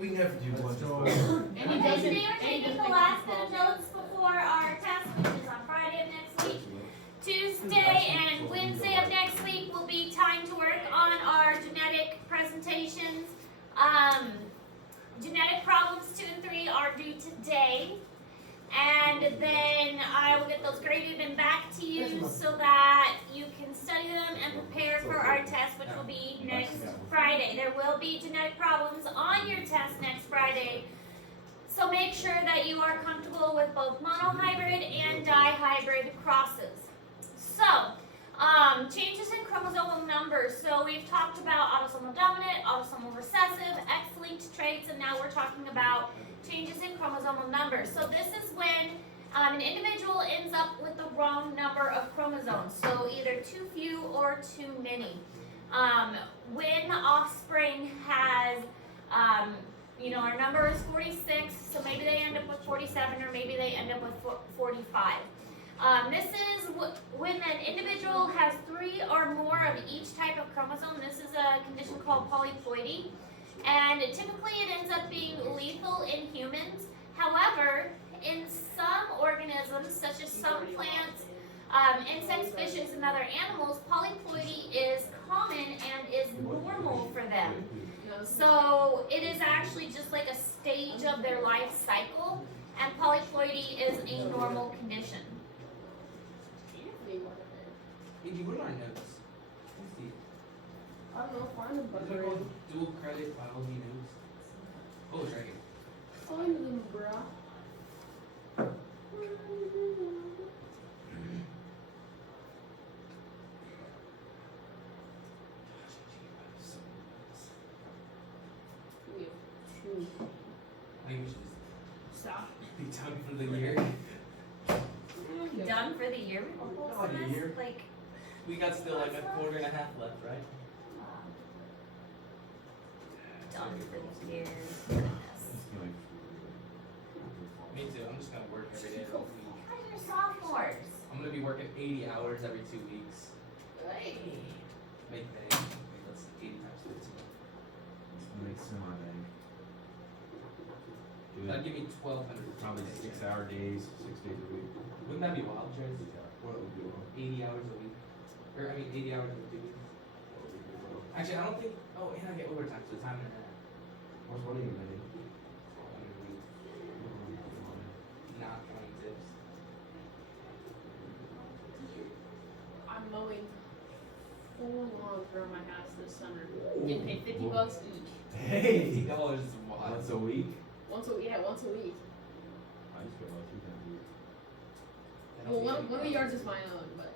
We never do one. And today we're taking the last bit of notes before our test, which is on Friday of next week. Tuesday and Wednesday of next week will be time to work on our genetic presentations. Genetic problems 2 and 3 are due today. And then I will get those graded and back to you so that you can study them and prepare for our test, which will be next Friday. There will be genetic problems on your test next Friday. So make sure that you are comfortable with both monohybrid and dihybrid crosses. So, changes in chromosomal numbers. So we've talked about autosomal dominant, autosomal recessive, X-linked traits, and now we're talking about changes in chromosomal numbers. So this is when an individual ends up with the wrong number of chromosomes. So either too few or too many. When the offspring has, our number is 46, so maybe they end up with 47 or maybe they end up with 45. This is when an individual has 3 or more of each type of chromosome. This is a condition called polyploidy, and typically it ends up being lethal in humans. However, in some organisms, such as some plants, insects, fishes, and other animals, polyploidy is common and is normal for them. So it is actually just like a stage of their life cycle, and polyploidy is a normal condition. Iggy, what are our notes? Let's see. I don't know, find them, but Is it called dual credit biology notes? Oh, it's right here. find them, bruh. We have 2. I think we should just Stop. be done for the year. Done for the year? Not a year. Like, We got still like a quarter and a half left, right? done for the year. Goodness. Me too. I'm just gonna work every day of the week. Guys are sophomores. I'm gonna be working 80 hours every 2 weeks. Hey. Make pay. That's 80 times 15. That'd give me 1,200. Probably 6-hour days, 6 days a week. Wouldn't that be wild, Jared? What would be wrong? 80 hours a week. 80 hours in 2 weeks. Actually, I don't think. Oh, and I get overtime, so time and a half. What's one of you, man? Not 20 tips. I'm mowing 4 lawns around my house this summer. Getting paid $50 each. Hey! $50 is wild. Once a week? Once a week. I just go about 2 times a week. Well, one of the yards is my own, but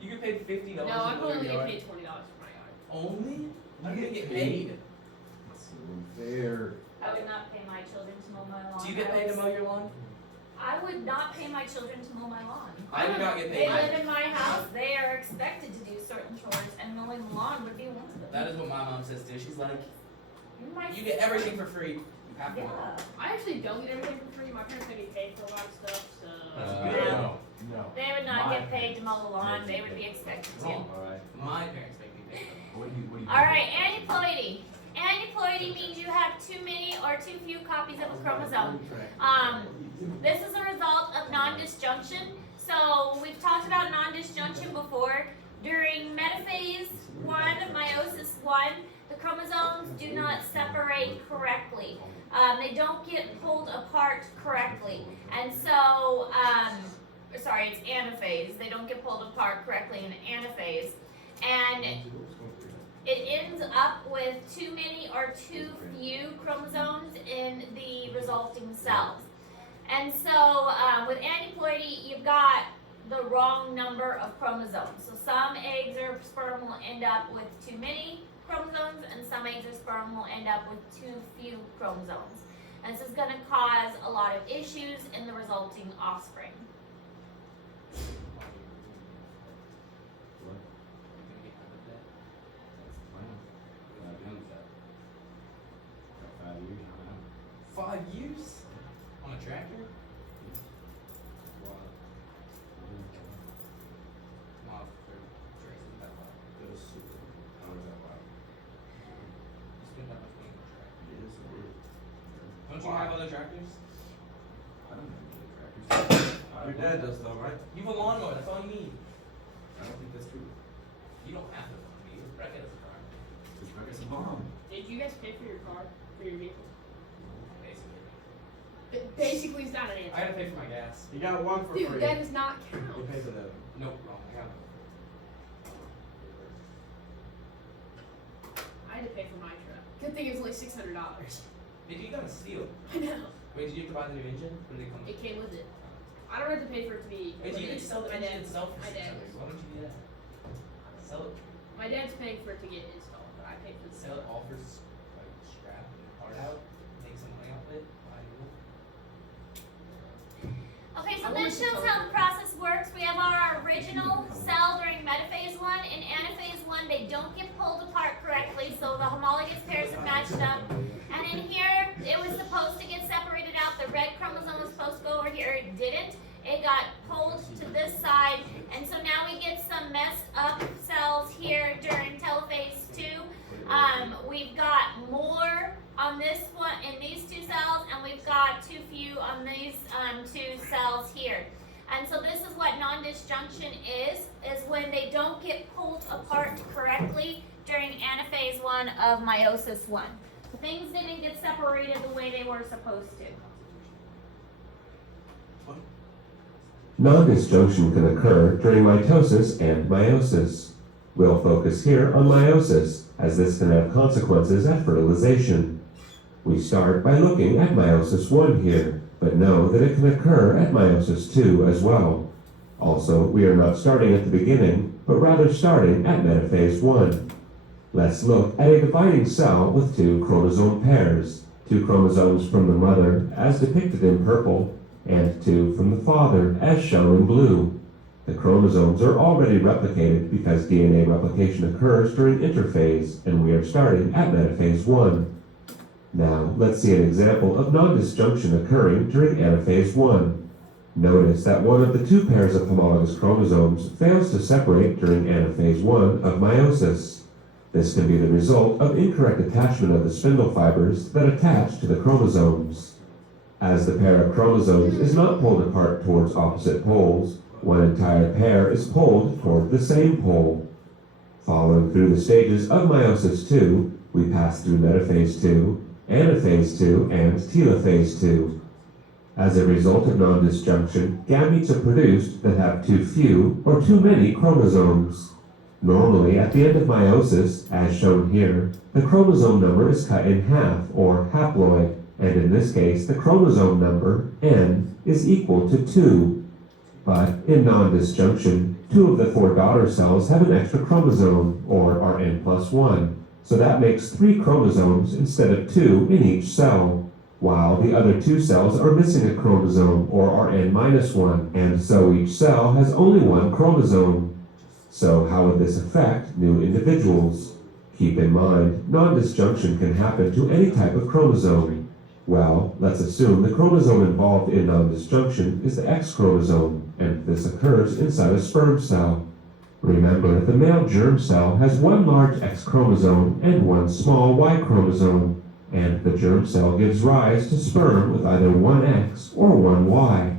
You get paid $50 no, to I'm mow only your getting yard. paid $20 for my yard. Only? I You didn't get get paid. That's so unfair. I would not pay my children to mow my lawn. Do you get paid to mow your lawn? I would not pay my children to mow my lawn. I do not get They paid. live in my house. They are expected to do certain chores, and mowing the lawn would be one of them. That is what my mom says too. She's like, My you get everything for free. You have to mow. Yeah. I actually don't get everything for free. My parents make me pay for a lot of stuff, so. No. No. They would not My get paid to mow the lawn. parents They make would me be expected to. Wrong. Alright. My parents make me pay for it. What do you All right, aneuploidy. Aneuploidy means you have too many or too few copies of a chromosome. This is a result of non-disjunction. So we've talked about non-disjunction before. During metaphase 1, meiosis 1, the chromosomes do not separate correctly. They don't get pulled apart correctly. And so, sorry, it's anaphase. They don't get pulled apart correctly in anaphase. And it ends up with too many or too few chromosomes in the resulting cells. And so with aneuploidy, you've got the wrong number of chromosomes. So some eggs or sperm will end up with too many chromosomes, and some eggs or sperm will end up with too few chromosomes. And this is going to cause a lot of issues in the resulting offspring. Got 5 years on that. 5 years? On a tractor? Wow. Wow, for Tracy, that wow. That was super. How was that? Wow. You spend that much money on a tractor. Yeah. Don't you have other tractors? I don't have any tractors. Your dad does though, right? You have a lawnmower. That's all you need. I don't think that's true. You don't have to. You wreck it as a car. This truck is a bomb. Did you guys pay for your car? For your vehicle? Basically. It basically is not an I answer. gotta pay for my gas. You got one for Dude, free. that does not You count. pay for that. Nope, wrong. I got it. I had to pay for my truck. Good thing it was only $600. Did you got a steal? I know. Wait, did you have to buy the new engine? Or did they come? It came with it. I don't have to pay for it to be. Wait, do you limited. can sell the My engine dad. itself for My dad. $600? Why don't you do that? Sell it. My dad's paying for it to get installed, but I pay for the Sell it all for like scrap and part out. Make some money off it. Buy new. Okay, so I this wanted to shows tell how you. the process works. We have our original cell during metaphase 1. In anaphase 1, they don't get pulled apart correctly, so the homologous pairs have matched up. And in here, it was supposed to get separated out. The red chromosome was supposed to go over here. It didn't. It got pulled to this side. And so now we get some messed up cells here during telophase 2. We've got more on this one in these two cells, and we've got too few on these two cells here. And so this is what non-disjunction is when they don't get pulled apart correctly during anaphase 1 of meiosis 1. So things didn't get separated the way they were supposed to. Non-disjunction can occur during mitosis and meiosis. We'll focus here on meiosis, as this can have consequences at fertilization. We start by looking at meiosis 1 here, but know that it can occur at meiosis 2 as well. Also, we are not starting at the beginning, but rather starting at metaphase 1. Let's look at a dividing cell with two chromosome pairs, two chromosomes from the mother, as depicted in purple, and two from the father, as shown in blue. The chromosomes are already replicated because DNA replication occurs during interphase, and we are starting at metaphase 1. Now, let's see an example of non-disjunction occurring during anaphase 1. Notice that one of the two pairs of homologous chromosomes fails to separate during anaphase 1 of meiosis. This can be the result of incorrect attachment of the spindle fibers that attach to the chromosomes. As the pair of chromosomes is not pulled apart towards opposite poles, one entire pair is pulled toward the same pole. Following through the stages of meiosis 2, we pass through metaphase 2, anaphase 2, and telophase 2. As a result of non-disjunction, gametes are produced that have too few or too many chromosomes. Normally, at the end of meiosis, as shown here, the chromosome number is cut in half, or haploid, and in this case, the chromosome number, N, is equal to 2. But in non-disjunction, 2 of the 4 daughter cells have an extra chromosome, or Rn+1, so that makes 3 chromosomes instead of 2 in each cell, while the other 2 cells are missing a chromosome, or Rn-1, and so each cell has only 1 chromosome. So how would this affect new individuals? Keep in mind, non-disjunction can happen to any type of chromosome. Well, let's assume the chromosome involved in non-disjunction is the X chromosome, and this occurs inside a sperm cell. Remember, the male germ cell has 1 large X chromosome and 1 small Y chromosome, and the germ cell gives rise to sperm with either 1 X or 1 Y.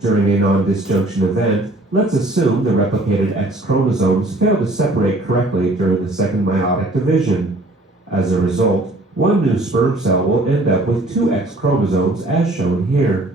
During a non-disjunction event, let's assume the replicated X chromosomes fail to separate correctly during the second meiotic division. As a result, 1 new sperm cell will end up with 2 X chromosomes as shown here.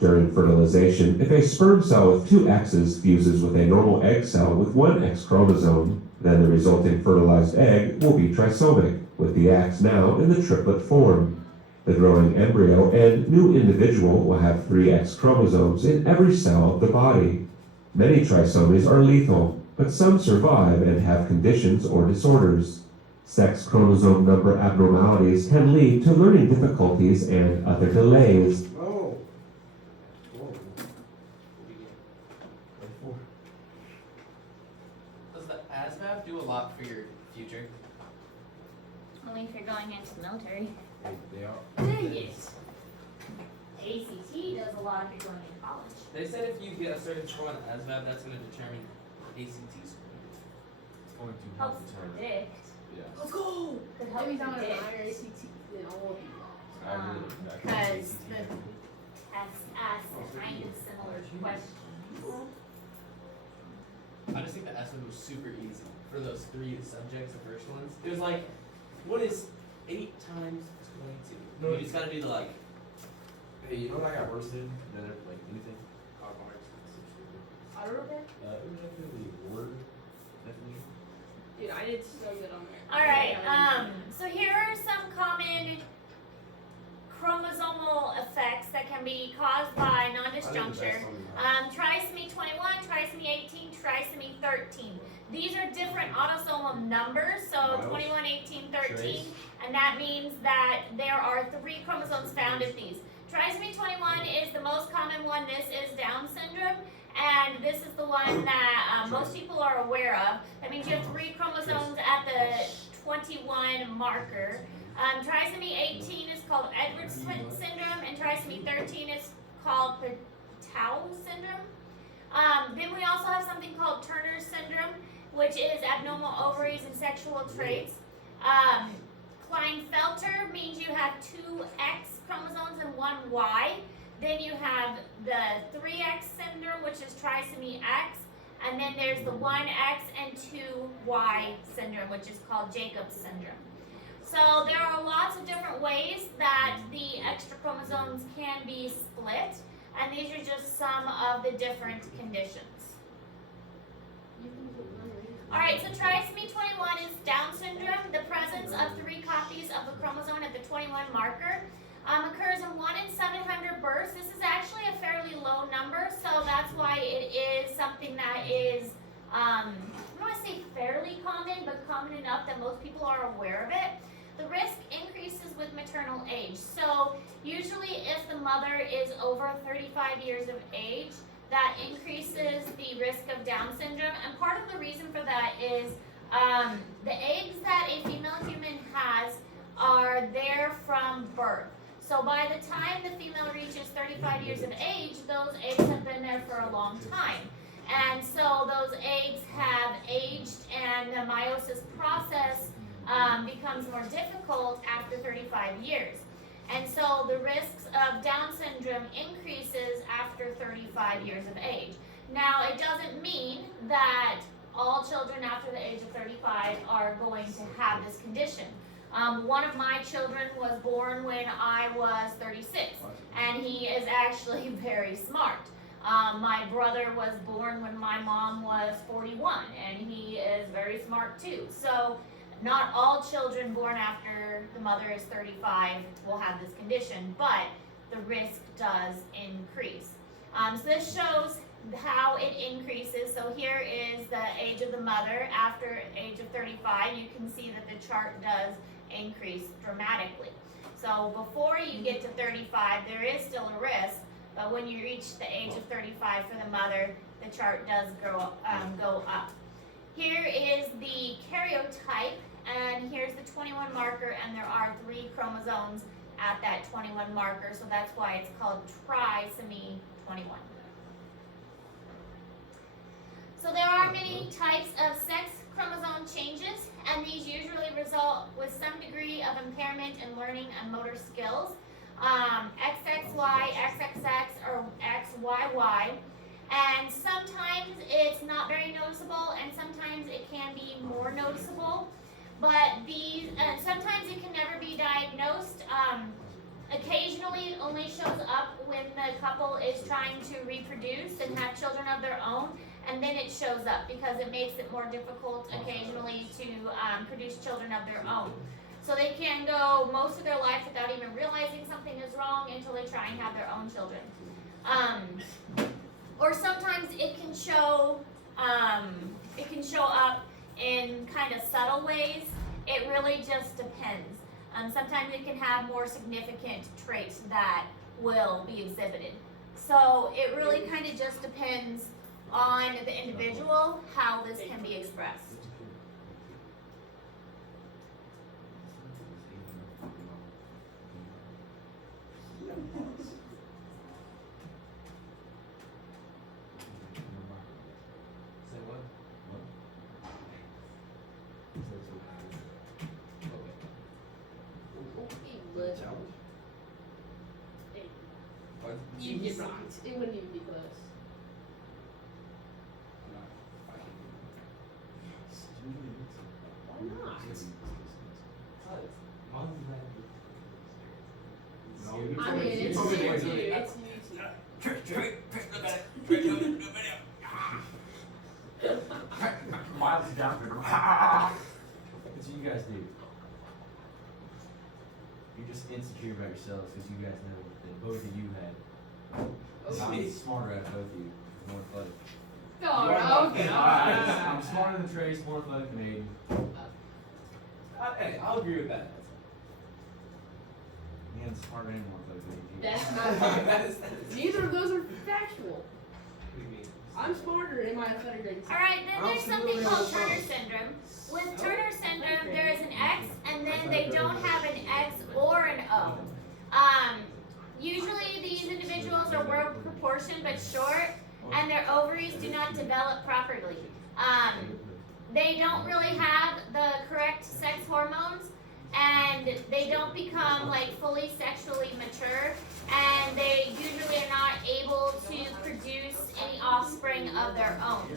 During fertilization, if a sperm cell with 2 X's fuses with a normal egg cell with 1 X chromosome, then the resulting fertilized egg will be trisomic, with the X now in the triplet form. The growing embryo and new individual will have 3 X chromosomes in every cell of the body. Many trisomies are lethal, but some survive and have conditions or disorders. Sex chromosome number abnormalities can lead to learning difficulties and other delays. Oh. Whoa. Does the ASVAB do a lot for your future? Only if you're going into the military. They are. Dang it. ACT does a lot if you're going into college. They said if you get a certain score on the ASVAB, that's going to determine ACT score. It's going to help Helps determine. predict. Yeah. Let's go. Could That help means I'm gonna have predict. a higher ACT than all of you. I really, I Because has asked kind of similar questions. I just think the S one was super easy for those three subjects, the first ones. It was like, what is 8 times 22? No, You just gotta do the like. Hey, you know what I got worse than like anything? I don't know. It was definitely word definition. Dude, I did so good on there. All right. So here are some common chromosomal effects that can be caused by non-disjuncture. Trisomy 21, trisomy 18, trisomy 13. These are different autosomal numbers, so 21, 18, 13, and that means that there are 3 chromosomes found in these. Trisomy 21 is the most common one. This is Down syndrome, and this is the one that most people are aware of. That means you have 3 chromosomes at the 21 marker. Trisomy 18 is called Edwards syndrome, and trisomy 13 is called Patau syndrome. Then we also have something called Turner syndrome, which is abnormal ovaries and sexual traits. Klinefelter means you have 2 X chromosomes and 1 Y. Then you have the 3X syndrome, which is trisomy X. And then there's the 1X and 2Y syndrome, which is called Jacobs syndrome. So there are lots of different ways that the extra chromosomes can be split. And these are just some of the different conditions. Alright, so trisomy 21 is Down syndrome. The presence of 3 copies of the chromosome at the 21 marker occurs in 1 in 700 births. This is actually a fairly low number, so that's why it is something that is, I don't want to say fairly common, but common enough that most people are aware of it. The risk increases with maternal age. So usually if the mother is over 35 years of age, that increases the risk of Down syndrome. And part of the reason for that is the eggs that a female human has are there from birth. So by the time the female reaches 35 years of age, those eggs have been there for a long time. And so those eggs have aged, and the meiosis process becomes more difficult after 35 years. And so the risks of Down syndrome increases after 35 years of age. Now, it doesn't mean that all children after the age of 35 are going to have this condition. One of my children was born when I was 36, and he is actually very smart. My brother was born when my mom was 41, and he is very smart too. So not all children born after the mother is 35 will have this condition, but the risk does increase. So this shows how it increases. So here is the age of the mother after age of 35. You can see that the chart does increase dramatically. So before you get to 35, there is still a risk, but when you reach the age of 35 for the mother, the chart does go up. Here is the karyotype, and here's the 21 marker, and there are 3 chromosomes at that 21 marker, so that's why it's called trisomy 21. So there are many types of sex chromosome changes, and these usually result with some degree of impairment in learning and motor skills. XXY, XXX, or XYY. And sometimes it's not very noticeable, and sometimes it can be more noticeable. But these, sometimes it can never be diagnosed. Occasionally, it only shows up when the couple is trying to reproduce and have children of their own, and then it shows up because it makes it more difficult occasionally to produce children of their own. So they can go most of their life without even realizing something is wrong until they try and have their own children. Or sometimes it can show up in kind of subtle ways. It really just depends. Sometimes it can have more significant traits that will be exhibited. So it really kind of just depends on the individual how this can be expressed. Say what? Okay, let's. Hey, consequences. You'd get rocked. It wouldn't even be close. I'm not fucking. Why not? Mom's not. No, I mean, it's You told me to wait YouTube. till the- It's YouTube. Miles down there. That's what you guys do. You're just insecure about yourselves because you guys know that both of you had. I'm smarter at both of you. More athletic. Oh, okay. I'm smarter than Trace, more athletic than Aiden. Hey, I'll agree with that. And smarter and more athletic than you. That's not that is. What Neither of those are factual. do you mean? I'm smarter in my athletic grade. Alright, then there's something called Turner syndrome. With Turner syndrome, there is an X, and then they don't have an X or an O. Usually these individuals are well proportioned but short, and their ovaries do not develop properly. They don't really have the correct sex hormones, and they don't become like fully sexually mature, and they usually are not able to produce any offspring of their own.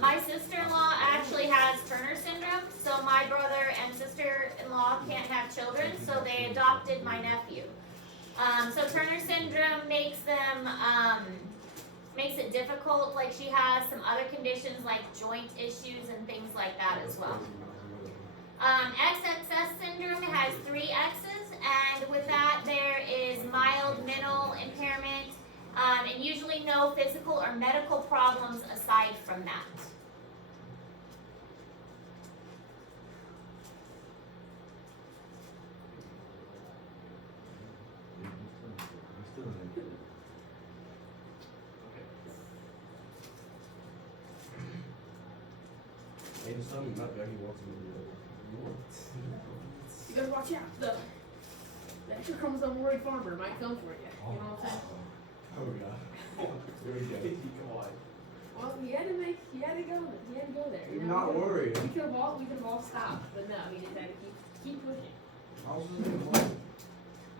My sister-in-law actually has Turner syndrome, so my brother and sister-in-law can't have children, so they adopted my nephew. So Turner syndrome makes them, makes it difficult, like she has some other conditions like joint issues and things like that as well. XXS syndrome has 3 X's, and with that there is mild mental impairment, and usually no physical or medical problems aside from that. You're still in it. Aiden's telling me not that he wants me to do it. You gotta watch out. The extra chromosome worried farmer might come for you. You know what I'm saying? Oh god. Here we go. Come on. Well, he had to go there. You I'm know? not worried. We could have all stopped, but no, he just had to keep pushing. I was just like,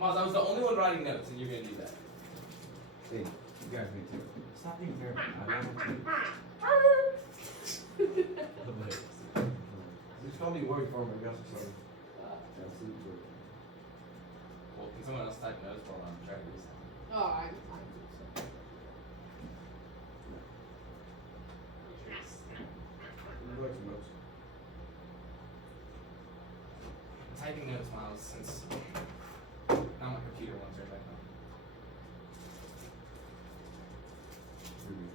Miles, I was the only one writing notes, and you're gonna do that. Hey, you guys need to stop being fair. I don't want just call me worried for my guess or something. Absolutely. Well, can someone else type notes while I'm trying to do something? Oh, I'm so. Would you like some notes? I'm typing notes, Miles, since now my computer wants right back on.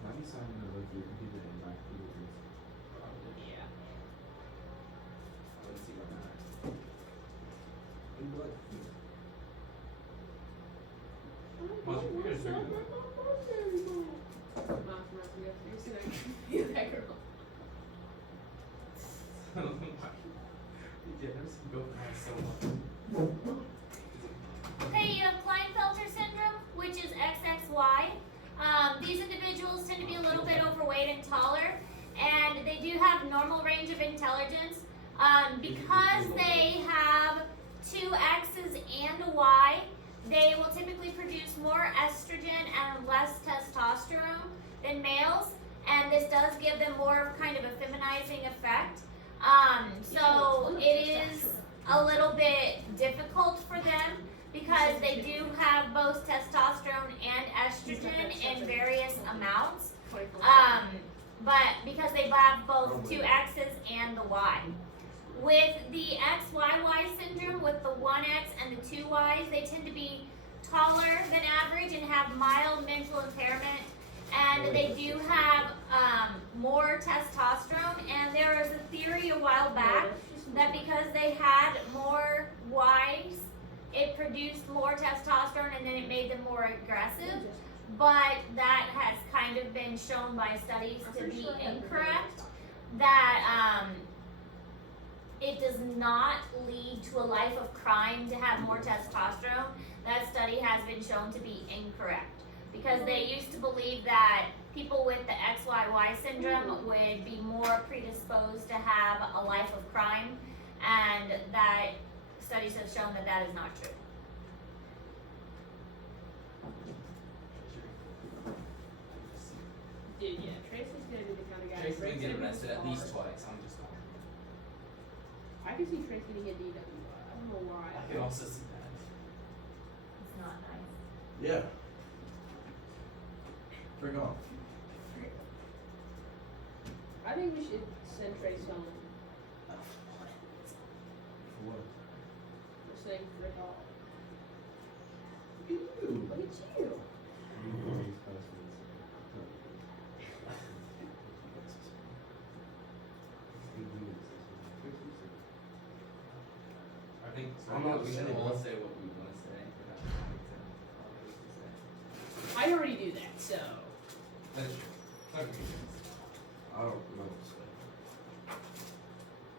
How do you sign in to look your computer and my computer? Yeah. Let's see what matters. In blood. Miles, your computer's dirty though. You're that girl. I don't know why. Yeah, I've seen go past so much. Okay, you have Klinefelter syndrome, which is XXY. These individuals tend to be a little bit overweight and taller, and they do have normal range of intelligence. Because they have 2 X's and a Y, they will typically produce more estrogen and less testosterone than males, and this does give them more of kind of a feminizing effect. So it is a little bit difficult for them because they do have both testosterone and estrogen in various amounts. But because they have both 2 X's and the Y. With the XYY syndrome, with the 1X and the 2 Ys, they tend to be taller than average and have mild mental impairment. And they do have more testosterone. And there was a theory a while back that because they had more Ys, it produced more testosterone and then it made them more aggressive. But that has kind of been shown by studies to be incorrect. That it does not lead to a life of crime to have more testosterone. That study has been shown to be incorrect. Because they used to believe that people with the XYY syndrome would be more predisposed to have a life of crime, and that studies have shown that that is not true. at least twice. I'm just not. I can see Trent getting a DWI. I don't know why. I can also see that. It's not nice. Yeah. Bring on. I think we should send Trace home For what? for saying frick off. Ew. Look at you. I think I'm not we should saying all what- say what we want to say. We're not going to say. I already do that, so. That is true. Okay. I don't know what to say.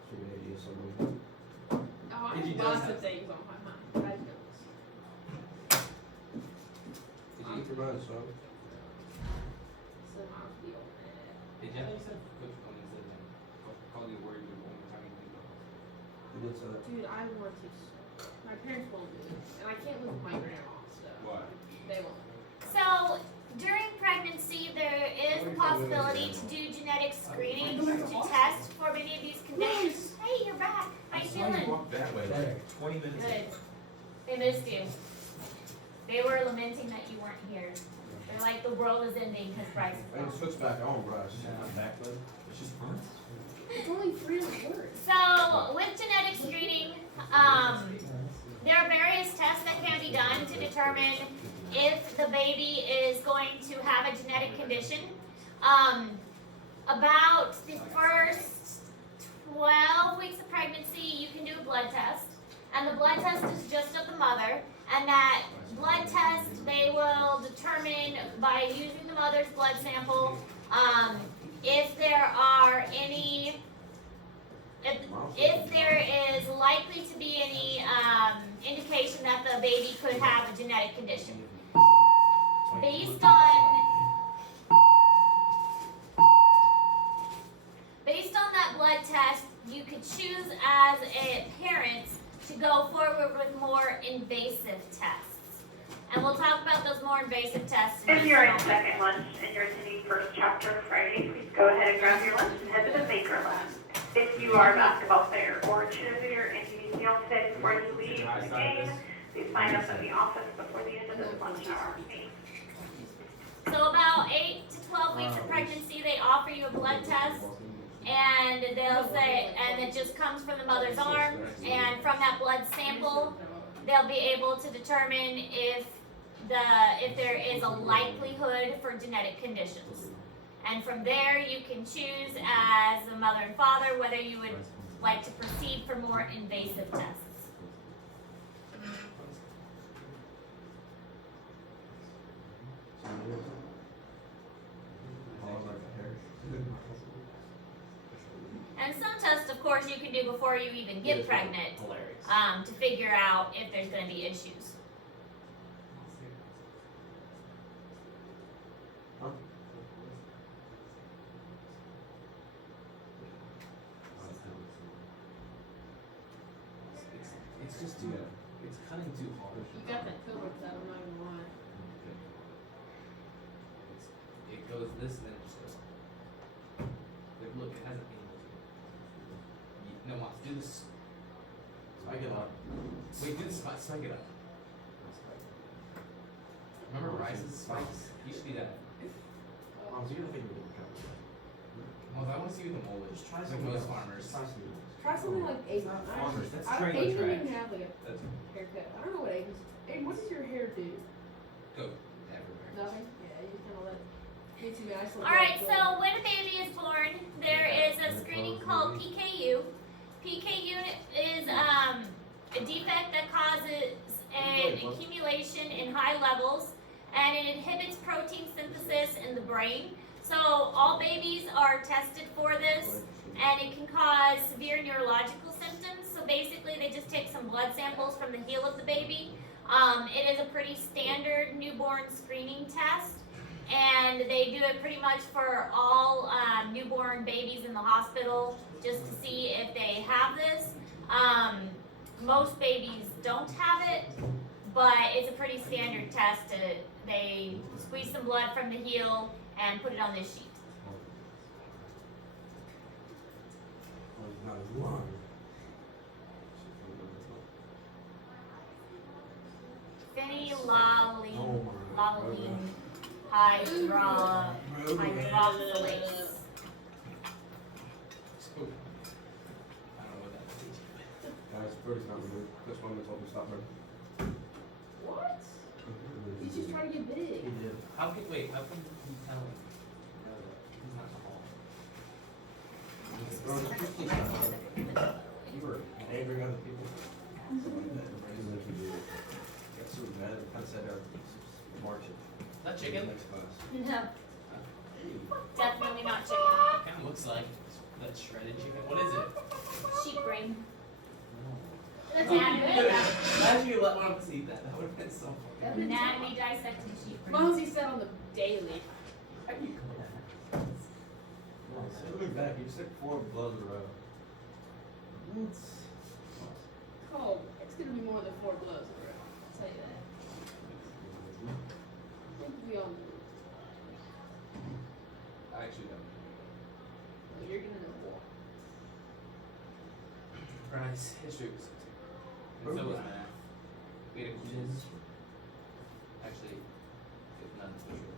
Should we do something? Oh, I If he have does lots have- of things on my mind. I don't. Did you eat your lunch, son? So I'll be on that. Did you said Coach Cummings said call you worried the only time you think of You did say that. Dude, I want to. My parents won't do it. And I can't live with my grandma, so. Why? They won't. So during pregnancy, there is the possibility to do genetic screening to test for many of these conditions. Hey, you're back. How you feeling? Walk that way like 20 minutes Good. ago. They missed you. They were lamenting that you weren't here. They're like the world is ending because Bryce is I can gone. switch back on, Bryce. I'm back, bud. It's just fun. It's only 3 words. So with genetic screening, there are various tests that can be done to determine if the baby is going to have a genetic condition. About the first 12 weeks of pregnancy, you can do a blood test. And the blood test is just of the mother. And that blood test, they will determine by using the mother's blood sample, if there are any, if there is likely to be any indication that the baby could have a genetic condition. Based on that blood test, you could choose as a parent to go forward with more invasive tests. And we'll talk about those more invasive tests in If just a you're in moment. second lunch and you're attending first chapter Friday, please go ahead and grab your lunch and head to the Baker Lab. If you are a basketball player or a cheerleader and you need meal fit before you leave the game, please sign up at the office before the end of this lunch hour. So about 8 to 12 weeks of pregnancy, they offer you a blood test, and they'll say, and it just comes from the mother's arm, and from that blood sample, they'll be able to determine if there is a likelihood for genetic conditions. And from there, you can choose as the mother and father whether you would like to proceed for more invasive tests. And some tests, of course, you can do before you even get pregnant, Hilarious. to figure out if there's going to be issues. It's just too. It's cutting too hard. You got that covered, though, I'm not gonna lie. It goes this and then it just goes. Like, look, it has an angle to it. No, Moss, do this. Spike it up. Wait, do the spike it up. Remember Rice's spikes? You should do that. Mom, so you're gonna think we're gonna come. Well, I want to see what the mold is. Just try Like something most else. farmers. Try something else. Try something like Aiden. Farmers, that's I don't, trailer Aiden trash. didn't have like a That's haircut. I don't know what Aiden's. Aiden, what does your hair do? go everywhere. Nothing? Yeah, you just kind of let it. Me too, man. I just let All right, it go. so when a baby is born, there is a screening called PKU. PKU is a defect that causes an accumulation in high levels, and it inhibits protein synthesis in the brain. So all babies are tested for this, and it can cause severe neurological symptoms. So basically, they just take some blood samples from the heel of the baby. It is a pretty standard newborn screening test, and they do it pretty much for all newborn babies in the hospital just to see if they have this. Most babies don't have it, but it's a pretty standard test. They squeeze some blood from the heel and put it on this sheet. not as long. Phenylalanine, Oh my. hydroxylase. Ooh. I don't know what that is. Guys, Brody's not good. That's one that told me to stop her. What? He's just trying to get big. He did. How can you tell him? No, he's not tall. You were angering other people. Something like that. Even if you did. Got so mad, I said, march it. Is that chicken? Next class. No, definitely not chicken. It kind of looks like that shredded chicken. What is it? Sheep brain. That's Anatomy. Imagine you let one of us eat that. That would have been so funny. Anatomy dissected sheep brain. Mosey said on the daily. How do you go that? Look back, you took 4 blows in a row. Oh, it's gonna be more than 4 blows in a row. I'll tell you that. I think we all know. I actually don't. Well, you're gonna know more. Bryce, history was so And so was math. We had a quiz. Actually, none for sure.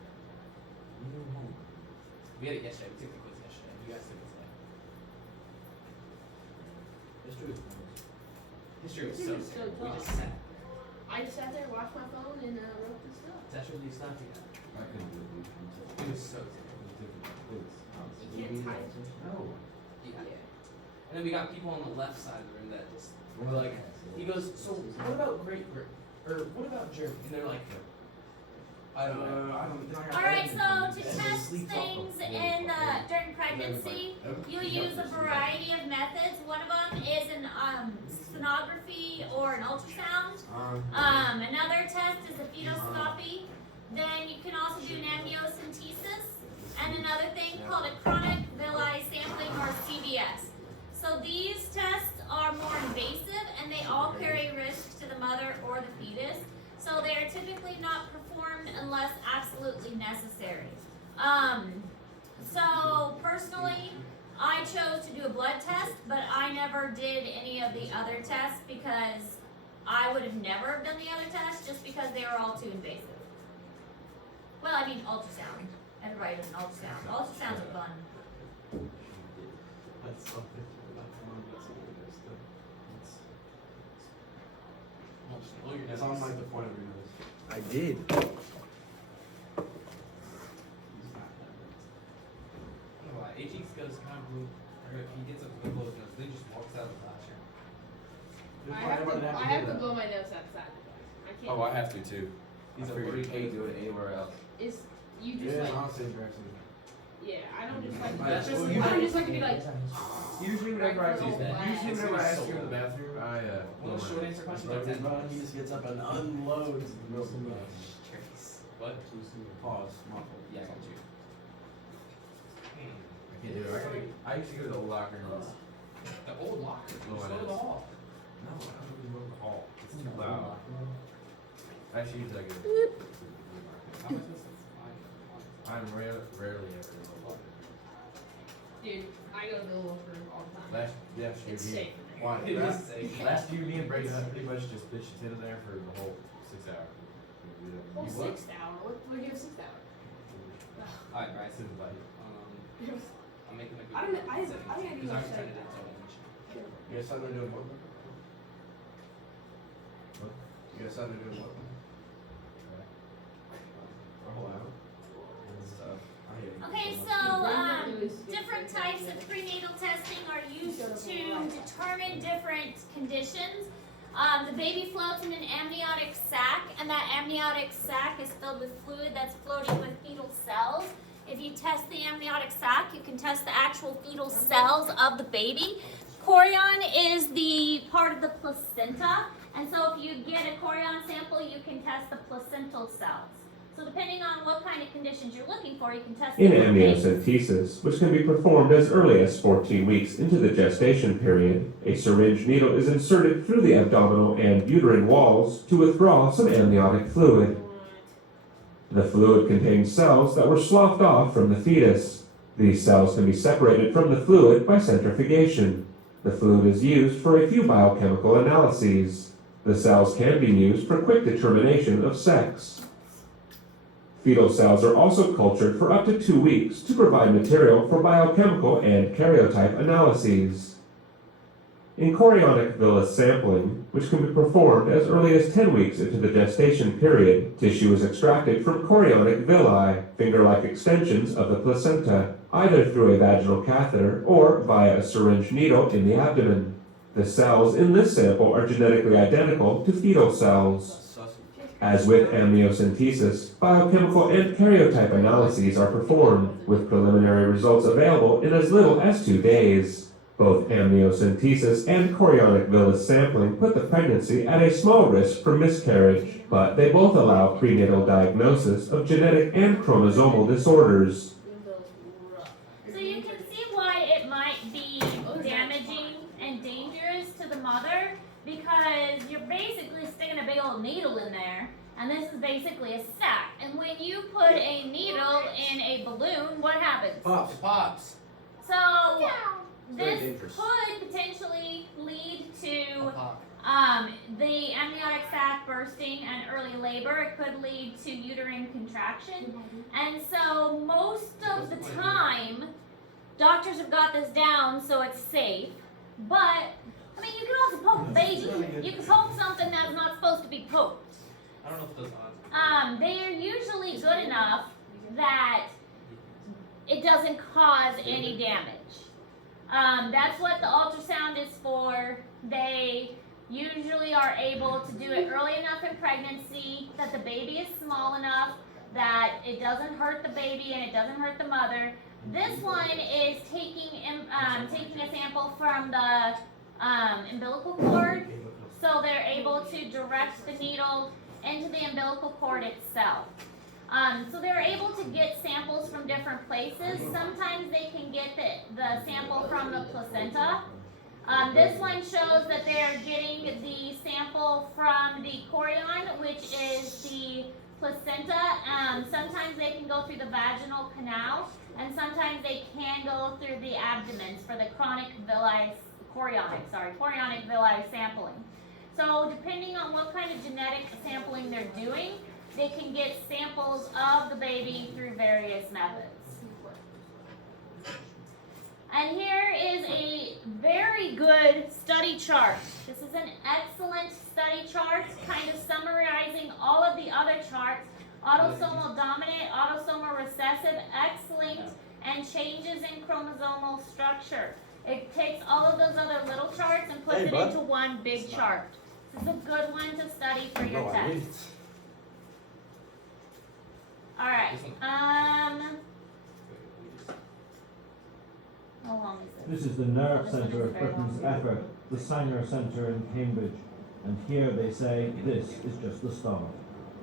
We had it yesterday. We took the quiz yesterday. You guys took it today. History is History was History so was so sick. We tough. just sat. I just sat there, watched my phone, and wrote this stuff. That's what you stopped again. I couldn't do it. It was so sick. You can't type. No. Yeah. Yeah. And then we got people on the left side of the room that just were like, he goes, so what about Great Britain? Or what about Germany? And they're like, I don't know. I don't know. Alright, so to test things in during pregnancy, you'll use a variety of methods. One of them is an sonography or an ultrasound. Another test is a fetoscopy. Then you can also do an amniocentesis, and another thing called a chronic villi sampling or CVS. So these tests are more invasive, and they all carry risk to the mother or the fetus. So they are typically not performed unless absolutely necessary. So personally, I chose to do a blood test, but I never did any of the other tests because I would have never done the other tests just because they were all too invasive. Well, I mean ultrasound. Everybody does an ultrasound. Ultrasounds are fun. That's something. It's on like the point of your nose. I did. I don't know why. AG goes kind of blue. Or if he gets up to the close nose, then he just walks out of the classroom. I have to blow my nose outside. I can't. Oh, I have to too. He's I a figured worried you can't kid. do it anywhere else. Is you just Yeah, like honestly, interesting. I don't just like That's just, what I you- don't just like to be like Usually whenever I ask you in the Well, bathroom, Well, short answer question, like 10 bucks. he just gets up and unloads the milk. Trace. What? Pause. Muffled. Yeah, I got you. I can't do it. I used to go to the old locker and it's, The old locker. Just Oh, go it to is. the hall. no, I don't even go to the hall. It's too loud. Actually, usually I go. How much is this? I'm rarely ever in the locker. dude, I go to the locker all the time. Last year, It's safe in there. Why? It is safe. last year, me and Brady pretty much just bitched in there for the whole 6 hours. Well, You what? 6th hour. What do you have 6th hour? Alright, Bryce. Sit invite. I'm making a good I don't know- I settings, didn't even because I already say turned it that. into a mission. You guys started doing what? You guys started doing what? Oh, wow. Stuff. I hate it. Okay, so different types of prenatal testing are used to determine different conditions. The baby floats in an amniotic sac, and that amniotic sac is filled with fluid that's floating with fetal cells. If you test the amniotic sac, you can test the actual fetal cells of the baby. Chorion is the part of the placenta, and so if you get a chorion sample, you can test the placental cells. So depending on what kind of conditions you're looking for, you can test In different things. amniocentesis, which can be performed as early as 14 weeks into the gestation period, a syringe needle is inserted through the abdominal and uterine walls to withdraw some amniotic fluid. The fluid contains cells that were sloughed off from the fetus. These cells can be separated from the fluid by centrifugation. The fluid is used for a few biochemical analyses. The cells can be used for quick determination of sex. Fetal cells are also cultured for up to 2 weeks to provide material for biochemical and karyotype analyses. In chorionic villus sampling, which can be performed as early as 10 weeks into the gestation period, tissue is extracted from chorionic villi, finger-like extensions of the placenta, either through a vaginal catheter or via a syringe needle in the abdomen. The cells in this sample are genetically identical to fetal cells. As with amniocentesis, biochemical and karyotype analyses are performed, with preliminary results available in as little as 2 days. Both amniocentesis and chorionic villus sampling put the pregnancy at a small risk for miscarriage, but they both allow prenatal diagnosis of genetic and chromosomal disorders. So you can see why it might be damaging and dangerous to the mother, because you're basically sticking a big old needle in there, and this is basically a sac. And when you put a needle in a balloon, what happens? Pops. It pops. So Very this dangerous. could potentially lead A to pop. the amniotic sac bursting and early labor. It could lead to uterine contraction. And so most of the time, doctors have got this down so it's safe. But, I mean, you can also poke a baby. You can poke something that's not supposed to be poked. I don't know if those odds. They are usually good enough that it doesn't cause any damage. That's what the ultrasound is for. They usually are able to do it early enough in pregnancy that the baby is small enough that it doesn't hurt the baby and it doesn't hurt the mother. This one is taking a sample from the umbilical cord, so they're able to direct the needle into the umbilical cord itself. So they're able to get samples from different places. Sometimes they can get the sample from the placenta. This one shows that they're getting the sample from the chorion, which is the placenta. Sometimes they can go through the vaginal canal, and sometimes they can go through the abdomen for the chorionic villi sampling. So depending on what kind of genetic sampling they're doing, they can get samples of the baby through various methods. And here is a very good study chart. This is an excellent study chart, kind of summarizing all of the other charts. Autosomal dominant, autosomal recessive, X-linked, and changes in chromosomal structure. It takes all of those other little charts and puts it into one big chart. This is a good one to study for your test. All right. How long is This is the nerve centre of Britain's effort, the Sanger Centre in Cambridge. And here they say this is just the start.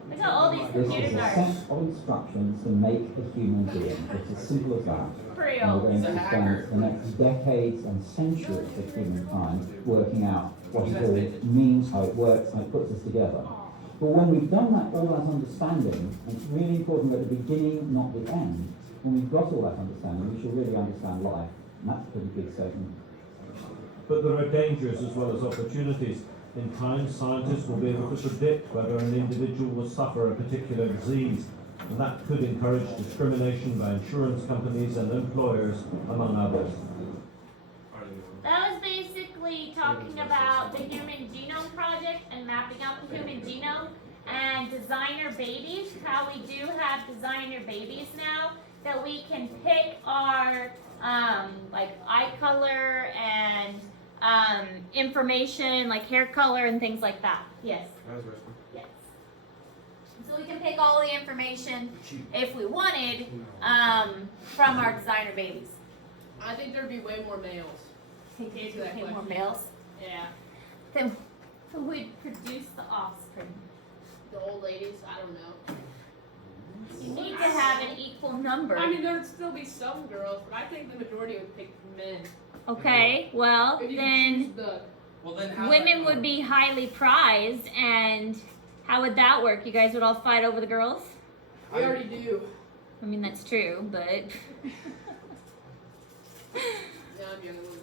Look at all these This computers is a are. set of instructions to make a human being. It's as simple as that. Pretty And we're old. going to spend the next decades and centuries of humankind working out what it all means, how it works, how it puts us together. But when we've done that, all that understanding, and it's really important at the beginning, not the end, when we've got all that understanding, we shall really understand life. And that's a pretty big statement. But there are dangers as well as opportunities. In time, scientists will be able to predict whether an individual will suffer a particular disease, and that could encourage discrimination by insurance companies and employers, among others. That was basically talking about the Human Genome Project and mapping out the human genome and designer babies, how we do have designer babies now that we can pick our like eye color and information like hair color and things like that. Yes. Yes. So we can pick all the information if we wanted from our designer babies. I think there'd be way more males. Think Answer there that became more question. males. Yeah. Then who would produce the offspring? The old ladies, I don't know. You need to have an equal number. I mean, there'd still be some girls, but I think the majority would pick men. Okay, well If you then could choose the Well, then how's women that would be highly prized, and how would that work? You guys would all fight over the girls? we already do. I mean that's true, but Yeah, I'm younger than